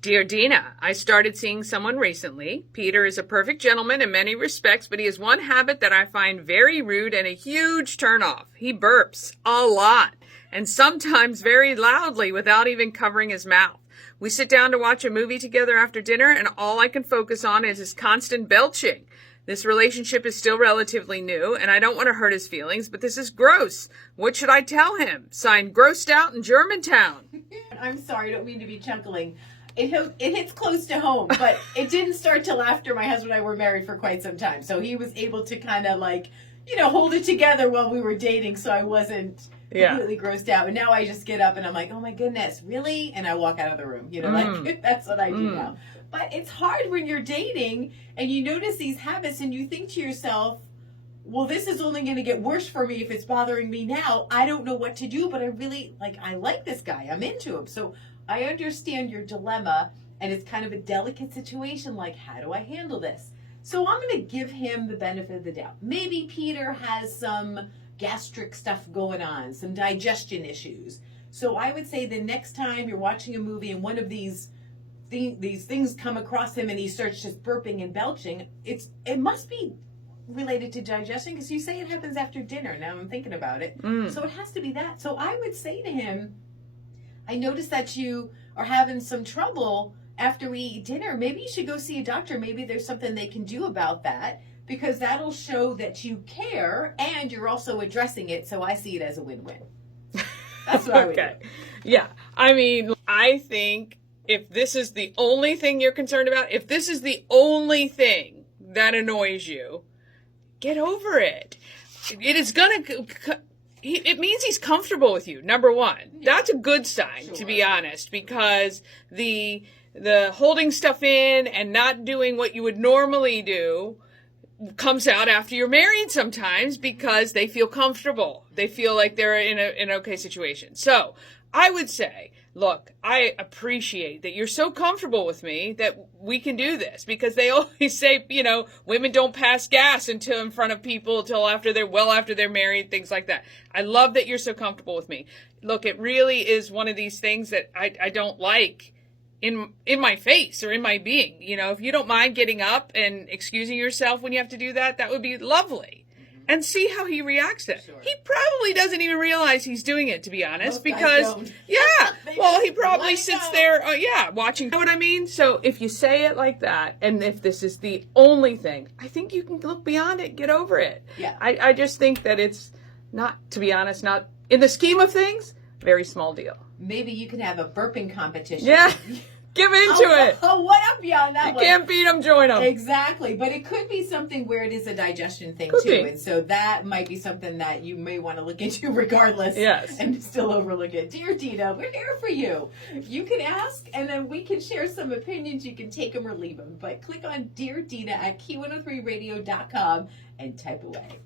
Dear Dina, I started seeing someone recently. Peter is a perfect gentleman in many respects, but he has one habit that I find very rude and a huge turnoff. He burps a lot, and sometimes very loudly without even covering his mouth. We sit down to watch a movie together after dinner, and all I can focus on is his constant belching. This relationship is still relatively new, and I don't want to hurt his feelings, but this is gross. What should I tell him? Signed, Grossed Out in Germantown. I'm sorry, I don't mean to be chuckling. It hits close to home, but it didn't start till after my husband and I were married for quite some time. So he was able to kind of hold it together while we were dating, so I wasn't completely grossed out. And now I just get up and I'm like, oh my goodness, really? And I walk out of the room. That's what I do now. But it's hard when you're dating and you notice these habits and you think to yourself, well, this is only going to get worse for me if it's bothering me now. I don't know what to do, but I like this guy. I'm into him. So I understand your dilemma, and it's kind of a delicate situation, like, how do I handle this? So I'm going to give him the benefit of the doubt. Maybe Peter has some gastric stuff going on, some digestion issues. So I would say the next time you're watching a movie and one of these things come across him and he starts just burping and belching, it must be related to digestion, because you say it happens after dinner. Now I'm thinking about it. So it has to be that. So I would say to him, I noticed that you are having some trouble after we eat dinner. Maybe you should go see a doctor. Maybe there's something they can do about that, because that'll show that you care and you're also addressing it. So I see it as a win-win. That's what I would do. Yeah. I mean, I think if this is the only thing you're concerned about, if this is the only thing that annoys you, get over it. It is going to... It means he's comfortable with you, number one. That's a good sign, to be honest, because the holding stuff in and not doing what you would normally do comes out after you're married sometimes, because they feel comfortable. They feel like they're in an okay situation. So I would say, look, I appreciate that you're so comfortable with me that we can do this, because they always say, women don't pass gas until in front of people until after they're married, things like that. I love that you're so comfortable with me. Look, it really is one of these things that I don't like in my face or in my being. If you don't mind getting up and excusing yourself when you have to do that, that would be lovely. And see how he reacts to it. Sure. He probably doesn't even realize he's doing it, to be honest, because, he probably sits there, watching. You know what I mean? So if you say it like that, and if this is the only thing, I think you can look beyond it, get over it. Yeah. I just think that it's not, to be honest, not, in the scheme of things, very small deal. Maybe you can have a burping competition. Yeah. Give into it. Oh, what up beyond that one? You can't beat them, join them. Exactly. But it could be something where it is a digestion thing, too. And so that might be something that you may want to look into regardless. Yes. And still overlook it. Dear Dina, we're here for you. You can ask, and then we can share some opinions. You can take them or leave them. But click on Dear Dina at Q103radio.com and type away.